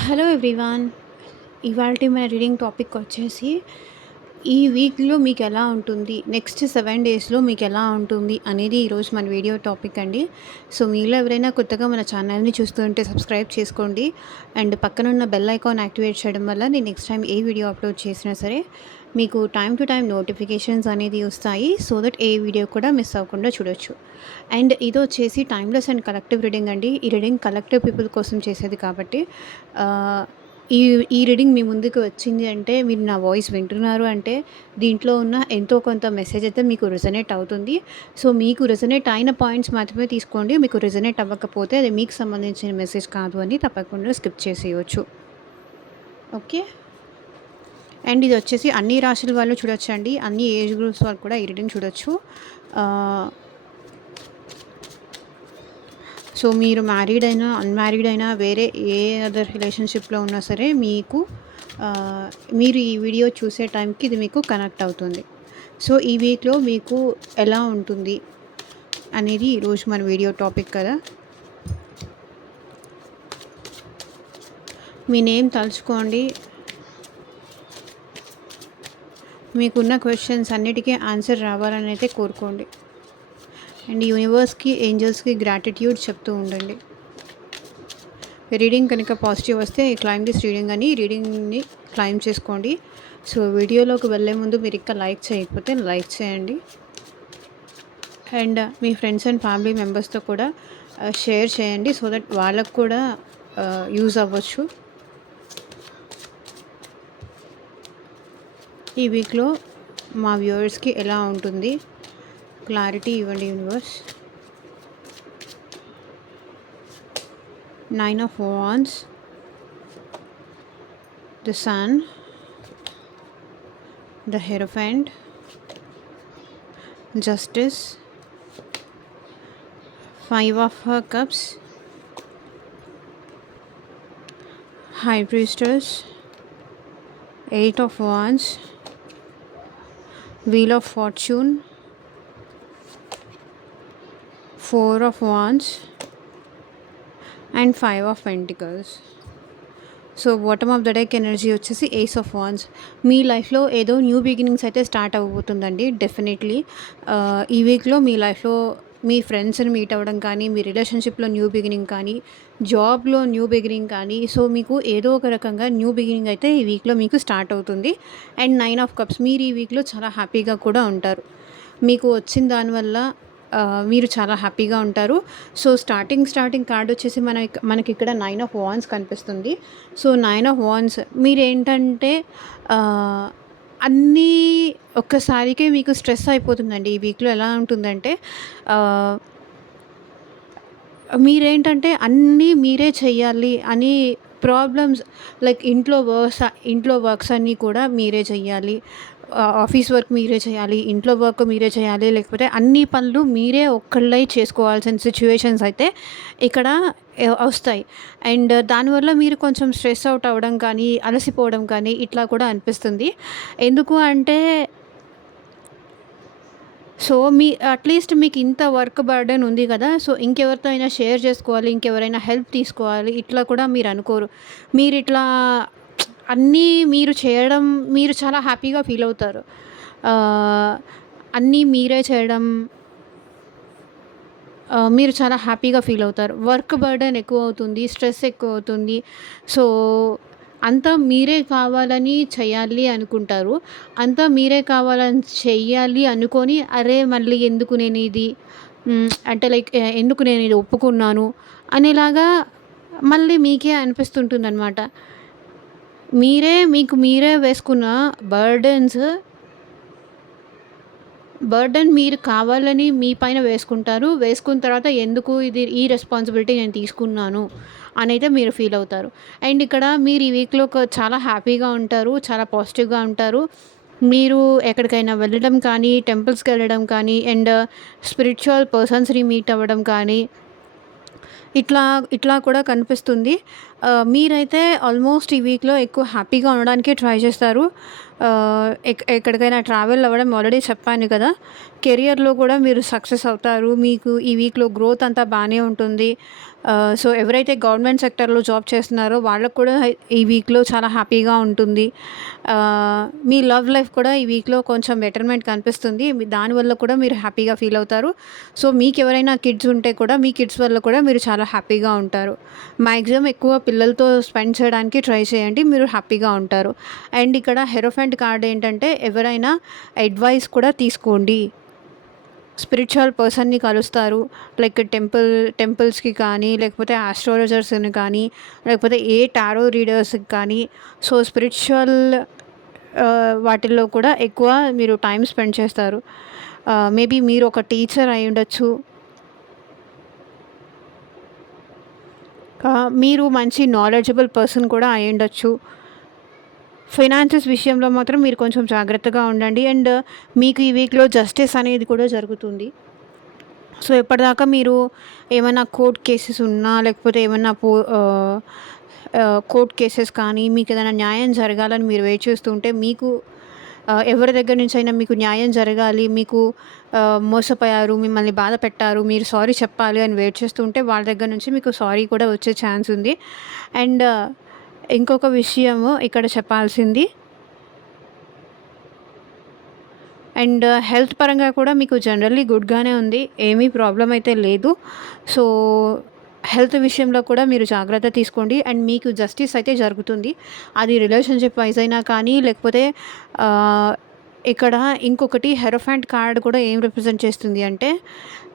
Hello everyone. ఇవాల్టి మన reading topic వచ్చేసి, ఈ వీక్‌లో మీకెలా ఉంటుంది? నెక్స్ట్ 7 డేస్‌లో మీకెలా ఉంటుంది? అనేది ఈరోజు మన వీడియో టాపిక్ అండి. సో, మీలో ఎవరైనా కొత్తగా మన ఛానల్‌ని చూస్తుంటే సబ్స్క్రైబ్ చేసుకోండి. అండ్ పక్కనున్న బెల్ ఐకాన్ యాక్టివేట్ చేయడం వల్ల నేను నెక్స్ట్ టైం ఏ వీడియో అప్లోడ్ చేసినా సరే, మీకు టైమ్ టు టైమ్ నోటిఫికేషన్స్ అనేది వస్తాయి. సో దట్ ఏ వీడియో కూడా మిస్ అవ్వకుండా చూడొచ్చు. అండ్ ఇదొచ్చేసి టైమ్‌లెస్ అండ్ కలెక్టివ్ రీడింగ్ అండి. ఈ రీడింగ్ కలెక్టివ్ పీపుల్ కోసం చేసేది కాబట్టి ఆహ్, ఈ ఈ రీడింగ్ మీ ముందుకు వచ్చింది అంటే, మీరు నా వాయిస్ వింటున్నారు అంటే, దీంట్లో ఉన్న ఎంతో కొంత మెసేజ్ అయితే మీకు రెజొనేట్ అవుతుంది. సో, మీకు రెజొనేట్ అయిన పాయింట్స్ మాత్రమే తీసుకోండి. మీకు రెజొనేట్ అవ్వకపోతే అది మీకు సంబంధించిన మెసేజ్ కాదు అని తప్పకుండా స్కిప్ చేసేయొచ్చు. ఓకే. అండ్ ఇదొచ్చేసి అన్ని రాశుల వాళ్ళు చూడొచ్చండి. అన్ని ఏజ్ గ్రూప్స్ వాళ్ళు కూడా ఈ రీడింగ్ చూడొచ్చు. ఆహ్ సో, మీరు మ్యారీడ్ అయినా, అన్‌మ్యారీడ్ అయినా, వేరే ఏ అదర్ రిలేషన్‌షిప్‌లో ఉన్నా సరే మీకు మీరు ఈ వీడియో చూసే టైంకి ఇది మీకు కనెక్ట్ అవుతుంది. సో, ఈ వీక్‌లో మీకు ఎలా ఉంటుంది అనేది ఈరోజు మన వీడియో టాపిక్ కదా! మీ నేమ్ తలుచుకోండి. మీకున్న క్వెషన్స్ అన్నిటికీ ఆన్సర్ రావాలని అయితే కోరుకోండి. అండ్ యూనివర్స్‌కి, ఏంజెల్స్‌కి గ్రాటిట్యూడ్ చెప్తూ ఉండండి. రీడింగ్ కనుక పాజిటివ్ వస్తే క్లైమ్ దిస్ రీడింగ్ అని రీడింగ్‌ని క్లైమ్ చేసుకోండి. సో, వీడియోలోకి వెళ్ళే ముందు మీరు ఇంకా లైక్ చేయకపోతే లైక్ చేయండి. And me friends and family మెంబర్స్తో కూడా షేర్ చేయండి. సో దట్ వాళ్ళకు కూడా యూజ్ అవ్వచ్చు. ఈ వీక్‌లో మా వ్యూవర్స్‌కి ఎలా ఉంటుంది? క్లారిటీ ఇవ్వండి universe. 9 of Wands, the Sun, the Hierophant, Justice, 5 of Cups, High Priestess, 8 of Wands, Wheel of Fortune, 4 of Wands, and 5 of Pentacles. So, bottom of the deck energy వచ్చేసి ఏస్ ఆఫ్ వాండ్స్. మీ లైఫ్‌లో ఏదో new beginnings అయితే start అవ్వబోతుందండి definitely. ఈ వీక్‌లో మీ లైఫ్‌లో మీ ఫ్రెండ్స్‌ని meet అవ్వడం కానీ, మీ రిలేషన్‌షిప్‌లో న్యూ బిగినింగ్ కానీ, జాబ్‌లో న్యూ బిగినింగ్ కానీ, సో మీకు ఏదో ఒక రకంగా న్యూ బిగినింగ్ అయితే ఈ వీక్‌లో మీకు స్టార్ట్ అవుతుంది. అండ్ 9 ఆఫ్ కప్స్, మీరు ఈ వీక్‌లో చాలా హ్యాపీగా కూడా ఉంటారు. మీకు వచ్చిన దానివల్ల మీరు చాలా హ్యాపీగా ఉంటారు. సో, స్టార్టింగ్ కార్డ్ వచ్చేసి మనకిక్కడ 9 ఆఫ్ వాండ్స్ కనిపిస్తుంది. సో, 9 ఆఫ్ వాండ్స్ మీరేంటంటే అన్నీ ఒక్కసారికే మీకు స్ట్రెస్ అయిపోతుందండి. ఈ వీక్‌లో ఎలా ఉంటుందంటే మీరేంటంటే అన్నీ మీరే చెయ్యాలి అని ప్రాబ్లమ్స్, లైక్ ఇంట్లో వర్క్స్ అన్నీ కూడా మీరే చెయ్యాలి. ఆఫీస్ వర్క్ మీరే చేయాలి, ఇంట్లో వర్క్ మీరే చేయాలి, లేకపోతే అన్ని పనులు మీరే ఒక్కళ్ళై చేసుకోవాల్సిన సిచ్యువేషన్స్ అయితే ఇక్కడ వస్తాయి. అండ్ దానివల్ల మీరు కొంచెం స్ట్రెస్ అవుట్ అవ్వడం కానీ, అలసిపోవడం కానీ ఇట్లా కూడా అనిపిస్తుంది. ఎందుకు అంటే సో, అట్‌లీస్ట్ మీకు ఇంత వర్క్ బర్డెన్ ఉంది కదా! సో, ఇంకెవరితో అయినా షేర్ చేసుకోవాలి, ఇంకెవరైనా హెల్ప్ తీసుకోవాలి, ఇట్లా కూడా మీరు అనుకోరు. మీరిట్లా అన్నీ మీరు చేయడం, మీరు చాలా హ్యాపీగా ఫీల్ అవుతారు. ఆహ్, అన్నీ మీరే చేయడం, మీరు చాలా హ్యాపీగా ఫీల్ అవుతారు. వర్క్ బర్డెన్ ఎక్కువవుతుంది, స్ట్రెస్ ఎక్కువవుతుంది. సో, అంతా మీరే కావాలని చేయాలి అనుకుంటారు. అంతా మీరే కావాలని చెయ్యాలి అనుకోని, అరే! మళ్ళీ ఎందుకు నేనిది అంటే లైక్ ఎందుకు నేనిది ఒప్పుకున్నాను అనేలాగా మళ్ళీ మీకే అనిపిస్తుంటుందనమాట. మీకు మీరే వేసుకున్న బర్డెన్ మీరు కావాలని మీ పైన వేసుకుంటారు. వేసుకున్న తర్వాత ఎందుకు ఈ రెస్పాన్సిబిలిటీ నేను తీసుకున్నాను అనైతే మీరు ఫీల్ అవుతారు. అండ్ ఇక్కడ మీరు ఈ వీక్‌లో చాలా హ్యాపీగా ఉంటారు. చాలా పాజిటివ్‌గా ఉంటారు. మీరు ఎక్కడికైనా వెళ్ళడం కానీ, టెంపుల్స్‌కెళ్ళడం కానీ, అండ్ స్పిరిచ్యువల్ పర్సన్స్‌ని మీట్ అవ్వడం కానీ ఇట్లా కూడా కనిపిస్తుంది. మీరైతే ఆల్మోస్ట్ ఈ వీక్‌లో ఎక్కువ హ్యాపీగా ఉండడానికే ట్రై చేస్తారు. ఎక్కడికైనా ట్రావెల్ అవ్వడం ఆల్రెడీ చెప్పాను కదా! కెరియర్‌లో కూడా మీరు సక్సెస్ అవుతారు. మీకు ఈ వీక్‌లో గ్రోత్ అంతా బానే ఉంటుంది. సో, ఎవరైతే గవర్నమెంట్ సెక్టార్‌లో జాబ్ చేస్తున్నారో వాళ్ళకి కూడా ఈ వీక్‌లో చాలా హ్యాపీగా ఉంటుంది. మీ లవ్ లైఫ్ కూడా ఈ వీక్‌లో కొంచెం బెటర్‌మెంట్ కనిపిస్తుంది. దానివల్ల కూడా మీరు హ్యాపీగా ఫీల్ అవుతారు. సో, మీకెవరైనా కిడ్స్ ఉంటే కూడా మీ కిడ్స్ వల్ల కూడా మీరు చాలా హ్యాపీగా ఉంటారు. మాక్సిమం ఎక్కువ పిల్లలతో స్పెండ్ చేయడానికి ట్రై చేయండి. మీరు హ్యాపీగా ఉంటారు. అండ్ ఇక్కడ హెరోఫెంట్ కార్డ్ ఏంటంటే ఎవరైనా అడ్వైస్ కూడా తీసుకోండి. స్పిరిచువల్ పర్సన్‌ని కలుస్తారు. లైక్ టెంపుల్స్‌కి కానీ, లేకపోతే ఆస్ట్రాలజర్స్‌ని కానీ, లేకపోతే టారో రీడర్స్‌కి కానీ, సో, స్పిరిచువల్ వాటిల్లో కూడా ఎక్కువ మీరు టైమ్ స్పెండ్ చేస్తారు. మేబీ మీరు ఒక టీచర్ అయ్యుండొచ్చు. మీరు మంచి నాలెడ్జబుల్ పర్సన్ కూడా అయ్యుండొచ్చు. ఫైనాన్సెస్ విషయంలో మాత్రం మీరు కొంచెం జాగ్రత్తగా ఉండండి. అండ్ మీకు ఈ వీక్‌లో జస్టిస్ అనేది కూడా జరుగుతుంది. సో, ఇప్పటిదాకా మీరు ఏమన్నా కోర్ట్ కేసెస్ ఉన్నా, లేకపోతే ఏమన్నా కోర్ట్ కేసెస్ కానీ, మీకేదైనా న్యాయం జరగాలని మీరు వెయిట్ చేస్తుంటే, మీకు ఎవరి దగ్గర నుంచైనా మీకు న్యాయం జరగాలి, మీకు మోసపోయారు, మిమ్మల్ని బాధ పెట్టారు, మీరు సారీ చెప్పాలి అని వెయిట్ చేస్తుంటే, వాళ్ళ దగ్గర నుంచి మీకు సారీ కూడా వచ్చే ఛాన్స్ ఉంది. అండ్ ఇంకొక విషయము ఇక్కడ చెప్పాల్సింది, అండ్ హెల్త్ పరంగా కూడా మీకు జనరల్లీ గుడ్‌గానే ఉంది. ఏమీ ప్రాబ్లమ్ అయితే లేదు. సో, హెల్త్ విషయంలో కూడా మీరు జాగ్రత్త తీసుకోండి. అండ్ మీకు జస్టిస్ అయితే జరుగుతుంది. అది రిలేషన్‌షిప్ వైస్ అయినా కానీ, లేకపోతే ఆహ్, ఇక్కడ ఇంకొకటి హెరోఫాంట్ కార్డ్ కూడా ఏం రిప్రజెంట్ చేస్తుంది అంటే,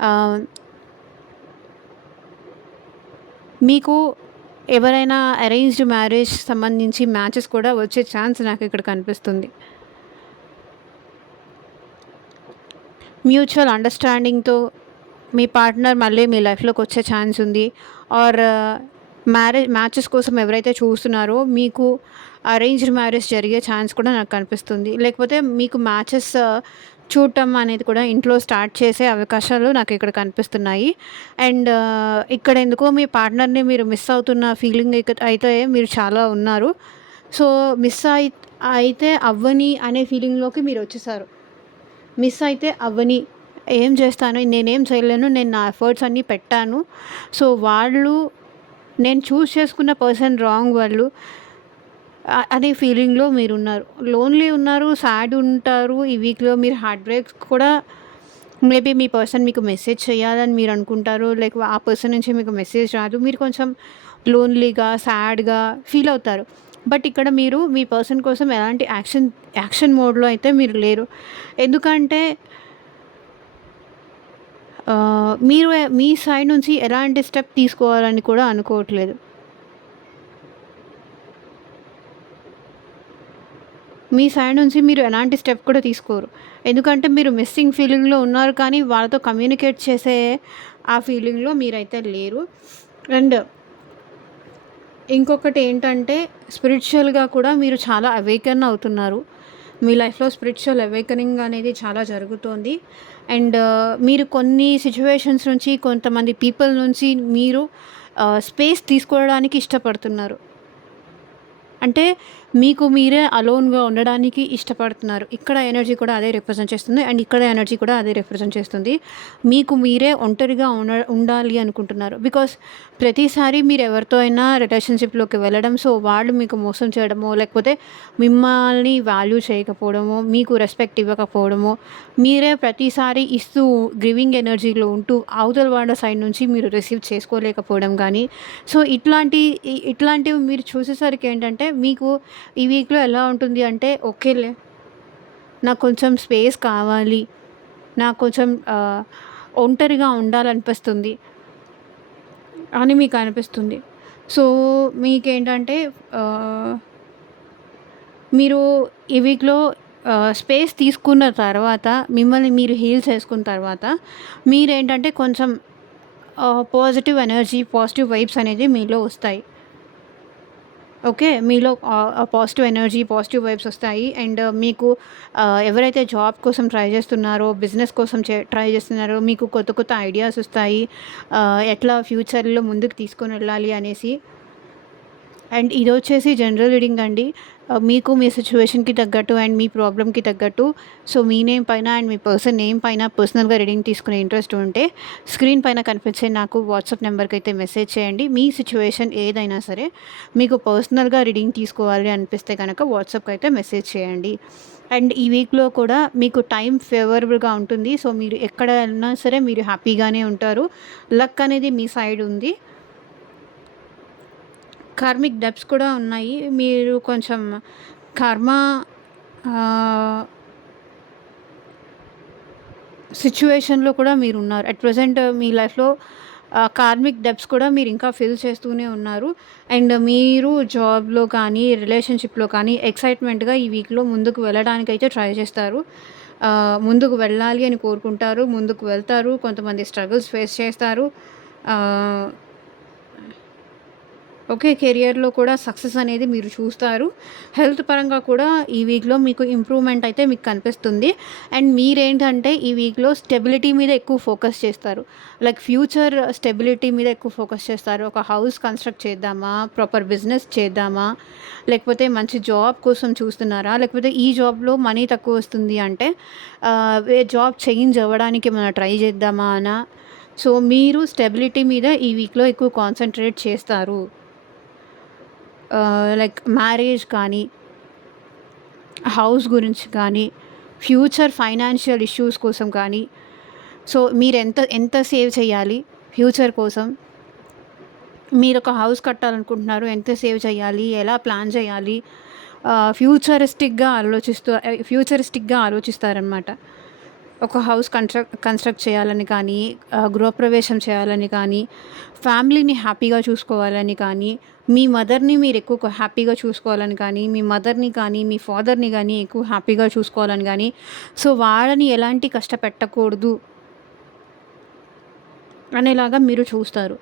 ఆహ్, మీకు ఎవరైనా అరేంజ్డ్ మ్యారేజ్ సంబంధించి మ్యాచెస్ కూడా వచ్చే ఛాన్స్ నాకు ఇక్కడ కనిపిస్తుంది. మ్యూచువల్ అండర్‌స్టాండింగ్‌తో మీ పార్ట్నర్ మళ్ళీ మీ లైఫ్‌లోకి వచ్చే ఛాన్స్ ఉంది. ఆర్ మ్యాచెస్ కోసం ఎవరైతే చూస్తున్నారో మీకు అరేంజ్డ్ మ్యారేజ్ జరిగే ఛాన్స్ కూడా నాకు కనిపిస్తుంది. లేకపోతే మీకు మ్యాచెస్ చూడటం అనేది కూడా ఇంట్లో స్టార్ట్ చేసే అవకాశాలు నాకు ఇక్కడ కనిపిస్తున్నాయి. అండ్ ఇక్కడ ఎందుకో మీ పార్ట్నర్‌ని మీరు మిస్ అవుతున్న ఫీలింగ్ అయితే మీరు చాలా ఉన్నారు. సో, మిస్ అయితే అవ్వని అనే ఫీలింగ్‌లోకి మీరు వచ్చేసారు. మిస్ అయితే అవ్వని. ఏం చేస్తాను? నేనేం చేయలేను. నేను నా ఎఫర్ట్స్ అన్నీ పెట్టాను. సో, నేను చూజ్ చేసుకున్న పర్సన్ రాంగ్ వాళ్ళు అనే ఫీలింగ్‌లో మీరున్నారు. లోన్లీ ఉన్నారు, సాడ్ ఉంటారు. ఈ వీక్‌లో మీరు హార్ట్ బ్రేక్స్ కూడా మేబీ మీ పర్సన్ మీకు మెసేజ్ చేయాలని మీరు అనుకుంటారు. లైక్ ఆ పర్సన్ నుంచి మీకు మెసేజ్ రాదు. మీరు కొంచెం లోన్లీగా, సాడ్‌గా ఫీల్ అవుతారు. బట్ ఇక్కడ మీరు మీ పర్సన్ కోసం ఎలాంటి యాక్షన్ మోడ్‌లో అయితే మీరు లేరు. ఎందుకంటే మీరు మీ సైడ్ నుంచి ఎలాంటి స్టెప్ తీసుకోవాలని కూడా అనుకోవట్లేదు. మీ సైడ్ నుంచి మీరు ఎలాంటి స్టెప్ కూడా తీసుకోరు. ఎందుకంటే మీరు మిస్సింగ్ ఫీలింగ్‌లో ఉన్నారు కానీ వాళ్ళతో కమ్యూనికేట్ చేసే ఆ ఫీలింగ్‌లో మీరైతే లేరు. అండ్ ఇంకొకటి ఏంటంటే స్పిరిచువల్‌గా కూడా మీరు చాలా అవేకెన్ అవుతున్నారు. మీ లైఫ్‌లో స్పిరిచువల్ అవేకెనింగ్ అనేది చాలా జరుగుతోంది. అండ్ మీరు కొన్ని సిట్యుయేషన్స్ నుంచి, కొంతమంది పీపుల్ నుంచి మీరు స్పేస్ తీసుకోవడానికి ఇష్టపడుతున్నారు. అంటే మీకు మీరే అలోన్‌గా ఉండడానికి ఇష్టపడుతున్నారు. ఇక్కడ ఎనర్జీ కూడా అదే రిప్రజెంట్ చేస్తుంది. అండ్ ఇక్కడ ఎనర్జీ కూడా అదే రిప్రజెంట్ చేస్తుంది. మీకు మీరే ఒంటరిగా ఉండాలి అనుకుంటున్నారు. బికాస్ ప్రతిసారి మీరు ఎవరితో అయినా రిలేషన్‌షిప్‌లోకి వెళ్ళడం, సో, వాళ్ళు మీకు మోసం చేయడమో, లేకపోతే మిమ్మల్ని వాల్యూ చేయకపోవడమో, మీకు రెస్పెక్ట్ ఇవ్వకపోవడమో, మీరే ప్రతిసారి ఇస్తూ గివింగ్ ఎనర్జీలో ఉంటూ అవతల వాళ్ళ సైడ్ నుంచి మీరు రిసీవ్ చేసుకోలేకపోవడం కానీ, సో, ఇట్లాంటివి మీరు చూసేసరికి ఏంటంటే మీకు ఈ వీక్‌లో ఎలా ఉంటుంది అంటే, ఓకేలే నాకు కొంచెం స్పేస్ కావాలి. నాకు కొంచెం ఒంటరిగా ఉండాలనిపిస్తుంది అని మీకు అనిపిస్తుంది. సో, మీకేంటంటే మీరు ఈ వీక్‌లో స్పేస్ తీసుకున్న తర్వాత, మిమ్మల్ని మీరు హీల్ చేసుకున్న తర్వాత, మీరేంటంటే కొంచెం పాజిటివ్ ఎనర్జీ, పాజిటివ్ వైబ్స్ అనేది మీలో వస్తాయి. ఓకే. మీలో పాజిటివ్ ఎనర్జీ, పాజిటివ్ వైబ్స్ వస్తాయి. అండ్ మీకు ఎవరైతే జాబ్ కోసం ట్రై చేస్తున్నారో, బిజినెస్ కోసం ట్రై చేస్తున్నారో, మీకు కొత్త కొత్త ఐడియాస్ వస్తాయి. ఎట్లా ఫ్యూచర్‌లో ముందుకు తీసుకొని వెళ్ళాలి అనేసి. అండ్ ఇదొచ్చేసి జనరల్ రీడింగ్ అండి. మీకు మీ సిట్యుయేషన్‌కి తగ్గట్టు అండ్ మీ ప్రాబ్లమ్‌కి తగ్గట్టు సో, మీ నేమ్ పైన అండ్ మీ పర్సన్ నేమ్ పైన పర్సనల్‌గా రీడింగ్ తీసుకునే ఇంట్రెస్ట్ ఉంటే స్క్రీన్ పైన కనిపించే నాకు వాట్సాప్ నెంబర్‌కైతే మెసేజ్ చేయండి. మీ సిట్యుయేషన్ ఏదైనా సరే మీకు పర్సనల్‌గా రీడింగ్ తీసుకోవాలి అనిపిస్తే గనక వాట్సాప్‌కైతే మెసేజ్ చేయండి. అండ్ ఈ వీక్‌లో కూడా మీకు టైం ఫేవరబుల్‌గా ఉంటుంది. సో, మీరు ఎక్కడ ఉన్నా సరే మీరు హ్యాపీగానే ఉంటారు. లక్ అనేది మీ సైడ్ ఉంది. కార్మిక్ డెబ్ట్స్ కూడా ఉన్నాయి. మీరు కొంచెం కర్మ ఆహ్, సిట్యుయేషన్‌లో కూడా మీరున్నారు. అట్ ప్రెజెంట్ మీ లైఫ్‌లో కార్మిక్ డెబ్ట్స్ కూడా మీరింకా ఫిల్ చేస్తూనే ఉన్నారు. అండ్ మీరు జాబ్‌లో కానీ, రిలేషన్‌షిప్‌లో కానీ ఎక్సైట్‌మెంట్‌గా ఈ వీక్‌లో ముందుకు వెళ్ళడానికైతే ట్రై చేస్తారు. ముందుకు వెళ్ళాలి అని కోరుకుంటారు. ముందుకు వెళ్తారు. కొంతమంది స్ట్రగుల్స్ ఫేస్ చేస్తారు. ఆహ్ ఓకే. కెరియర్‌లో కూడా సక్సెస్ అనేది మీరు చూస్తారు. హెల్త్ పరంగా కూడా ఈ వీక్‌లో మీకు ఇంప్రూవ్‌మెంట్ అయితే మీకు కనిపిస్తుంది. అండ్ మీరేంటంటే ఈ వీక్‌లో స్టెబిలిటీ మీద ఎక్కువ ఫోకస్ చేస్తారు. లైక్ ఫ్యూచర్ స్టెబిలిటీ మీద ఎక్కువ ఫోకస్ చేస్తారు. ఒక హౌస్ కన్‌స్ట్రక్ట్ చేద్దామా? ప్రాపర్ బిజినెస్ చేద్దామా? లేకపోతే మంచి జాబ్ కోసం చూస్తున్నారా? లేకపోతే ఈ జాబ్‌లో మనీ తక్కువొస్తుంది అంటే జాబ్ చేంజ్ అవ్వడానికి ఏమైనా ట్రై చేద్దామా అనా? సో, మీరు స్టెబిలిటీ మీద ఈ వీక్‌లో ఎక్కువ కాన్సంట్రేట్ చేస్తారు. లైక్ మ్యారేజ్ కానీ, హౌస్ గురించి కానీ, ఫ్యూచర్ ఫైనాన్షియల్ ఇష్యూస్ కోసం కానీ, సో మీరెంత ఎంత సేవ్ చేయాలి ఫ్యూచర్ కోసం? మీరొక హౌస్ కట్టాలనుకుంటున్నారు. ఎంత సేవ్ చేయాలి? ఎలా ప్లాన్ చేయాలి? ఫ్యూచరిస్టిక్‌గా ఆలోచిస్తారనమాట. ఒక హౌస్ కన్‌స్ట్రక్ట్ చేయాలని కానీ, గృహప్రవేశం చేయాలని కానీ, ఫ్యామిలీని హ్యాపీగా చూసుకోవాలని కానీ, మీ మదర్‌ని మీరెక్కువ హ్యాపీగా చూసుకోవాలని కానీ, మీ మదర్‌ని కానీ, మీ ఫాదర్‌ని గానీ ఎక్కువ హ్యాపీగా చూసుకోవాలని గానీ, సో వాళ్ళని ఎలాంటి కష్టపెట్టకూడదు అనేలాగా మీరు చూస్తారు.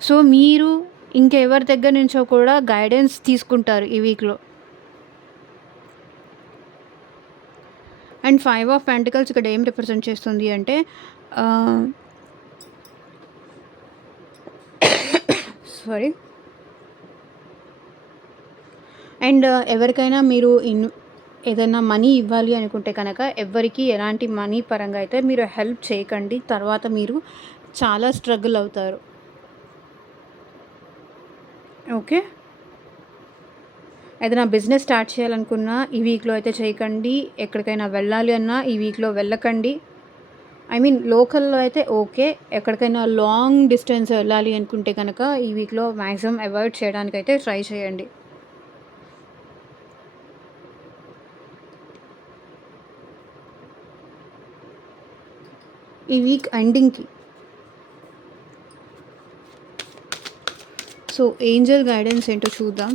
సో, మీరు ఇంకెవరి దగ్గర నుంచో కూడా గైడెన్స్ తీసుకుంటారు ఈ వీక్‌లో. అండ్ 5 ఆఫ్ పెంటికల్స్ ఇక్కడ ఏం రిప్రజెంట్ చేస్తుంది అంటే ఆహ్, సారీ. అండ్ ఎవరికైనా మీరు ఏదైనా మనీ ఇవ్వాలి అనుకుంటే కనుక ఎవ్వరికీ ఎలాంటి మనీ పరంగా అయితే మీరు హెల్ప్ చేయకండి. తర్వాత మీరు చాలా స్ట్రగుల్ అవుతారు. ఓకే. ఏదైనా బిజినెస్ స్టార్ట్ చేయాలనుకున్నా ఈ వీక్‌లో అయితే చేయకండి. ఎక్కడికైనా వెళ్ళాలి అన్నా ఈ వీక్‌లో వెళ్ళకండి. ఐ మీన్ లోకల్‌లో అయితే ఓకే. ఎక్కడికైనా లాంగ్ డిస్టెన్స్ వెళ్ళాలి అనుకుంటే కనుక ఈ వీక్‌లో మాక్సిమం అవాయిడ్ చేయడానికైతే ట్రై చేయండి. ఈ వీక్ ఎండింగ్‌కి. సో, ఏంజెల్ గైడెన్స్ ఏంటో చూద్దాం.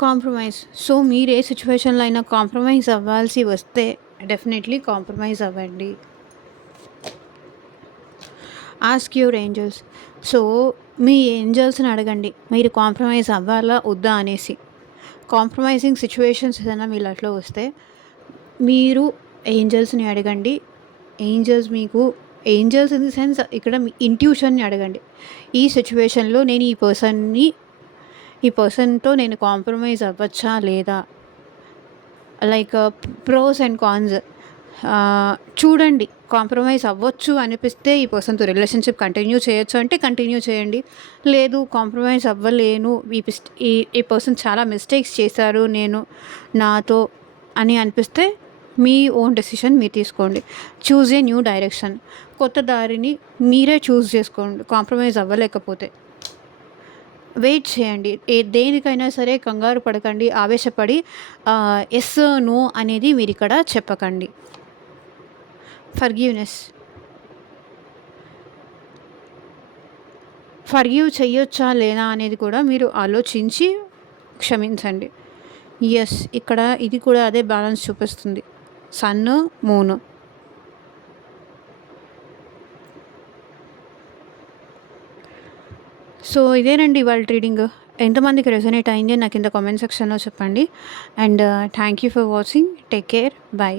కాంప్రమైజ్. సో, మీరు ఏ సిట్యుయేషన్‌లో అయినా కాంప్రమైజ్ అవ్వాల్సి వస్తే డెఫినెట్‌లీ కాంప్రమైజ్ అవ్వండి. Ask your angels. సో, మీ ఏంజెల్స్‌ని అడగండి. మీరు కాంప్రమైజ్ అవ్వాలా? వద్దా? అనేసి. కాంప్రమైజింగ్ సిట్యుయేషన్స్ ఏదైనా మీ లైఫ్‌లో వస్తే మీరు ఏంజెల్స్‌ని అడగండి. ఏంజెల్స్ మీకు ఏంజెల్స్ ఇన్ ది సెన్స్ ఇక్కడ మీ ఇంట్యూషన్‌ని అడగండి. ఈ సిట్యుయేషన్‌లో నేను ఈ పర్సన్‌తో నేను కాంప్రమైజ్ అవ్వచ్చా? లేదా? లైక్ ప్రోస్ అండ్ కాన్స్ చూడండి. కాంప్రమైజ్ అవ్వచ్చు అనిపిస్తే ఈ పర్సన్‌తో రిలేషన్‌షిప్ కంటిన్యూ చేయొచ్చు అంటే కంటిన్యూ చేయండి. లేదు కాంప్రమైజ్ అవ్వలేను. ఈ పర్సన్ చాలా మిస్టేక్స్ చేశారు నాతో అని అనిపిస్తే మీ ఓన్ డెసిషన్ మీరు తీసుకోండి. Choose a new direction. కొత్త దారిని మీరే చూజ్ చేసుకోండి కాంప్రమైజ్ అవ్వలేకపోతే. వెయిట్ చేయండి. దేనికైనా సరే కంగారు పడకండి. ఆవేశపడి యెస్, నో అనేది మీరిక్కడ చెప్పకండి. ఫర్‌గివ్‌నెస్. ఫర్‌గివ్ చెయ్యొచ్చా లేదా అనేది కూడా మీరు ఆలోచించి క్షమించండి. ఇక్కడ ఇది కూడా అదే బ్యాలెన్స్ చూపిస్తుంది. Sun, moon. సో ఇదేనండి ఇవాల్టి రీడింగ్. ఎంతమందికి రెజొనేట్ అయింది నాకు కింద కామెంట్ సెక్షన్‌లో చెప్పండి. And thank you for watching. Take care. By.